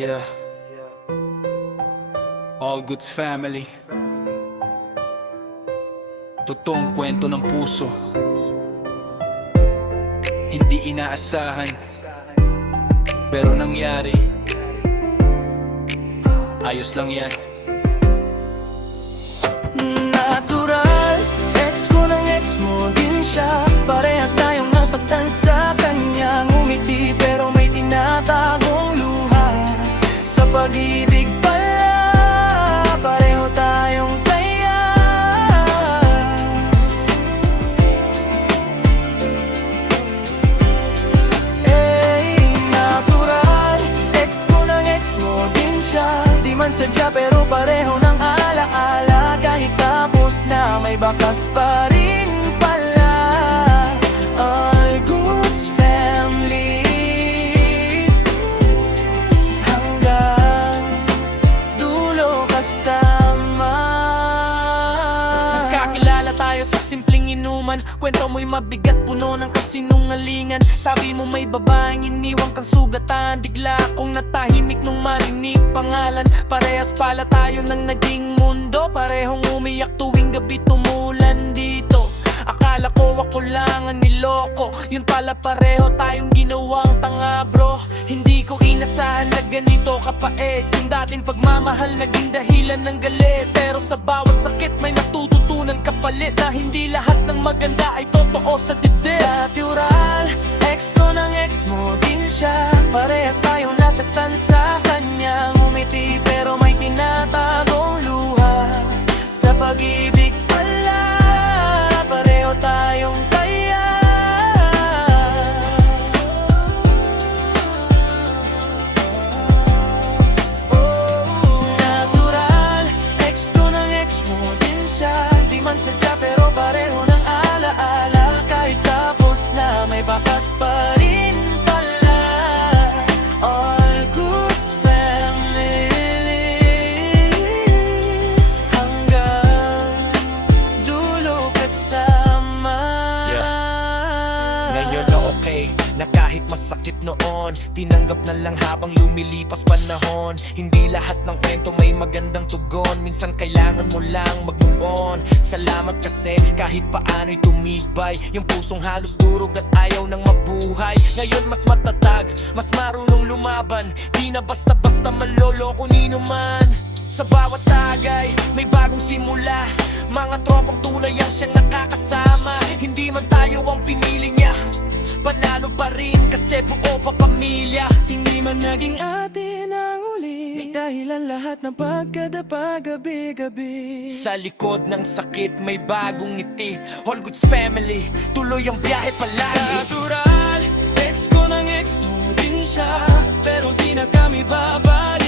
Yeah, all goods family. Totoong kwento ng puso, hindi inaasahan, pero nangyari. Ayos lang yan. Natural, ex ko ng ex mo din siya. Parehas tayong nasaktan sa kanya. Ngumiti pero may tinatagong luha. Sa pag-ibig pala, pareho tayong kaya. Natural, ex ko ng ex mo din siya. Di man sadya pero pareho ng alaala. Kahit tapos na may bakas pa rin pala. All goods family, hanggang dulo kasama. Nagkakilala tayo sa simpleng inuman. Kwento mo'y mabigat, puno ng kasinungalingan. Sabi mo may babaeng iniwang kang sugatan. Bigla akong natahimik nung marinig pangalan. Parehas pala tayo ng naging mundo. Parehong umiyak tuwing gabi tumulan dito. Akala ko ako lang ang niloko. Yun pala pareho tayong ginawang tanga bro. Hindi ko inasahan na ganito kapait. Yung dating pagmamahal naging dahilan ng galit. Pero sa bawat sakit may natututunan kapalit. Na hindi lahat ng maganda ay totoo sa dibdib. Natural, ex ko ng ex mo din siya. Parehas tayong nasaktan sa kanya. Ngumiti pero may tinatagong luha. Sa pag-ibig pala, pareho tayong kaya. Natural, ex ko ng ex mo din siya. Di man sadya pero pareho ng alaala. Kahit tapos na may bakas pa rin pala. All goods family, hanggang dulo kasama. Ngayon na okay, na kahit masakit noon, tinanggap na lang habang lumilipas panahon. Hindi lahat ng kwento may magandang tugon. Minsan kailangan mo lang mag-move on. Salamat kasi kahit paano'y tumibay. Yung pusong halos durog at ayaw nang mabuhay. Ngayon mas matatag, mas marunong lumaban. Di na basta-basta maloloko nino man. Sa bawat tagay, may bagong simula. Mga tropang tunay ang siyang nakakasama. Hindi man tayo ang pinili niya, panalo pa rin kasi buo pa pamilya. Hindi man naging atin ang uli, may dahilan lahat ng pagkadapa gabi-gabi. Sa likod ng sakit may bagong ngiti. All goods family, tuloy ang biyahe palagi. Natural, ex ko ng ex mo din siya. Pero di na kami babalik.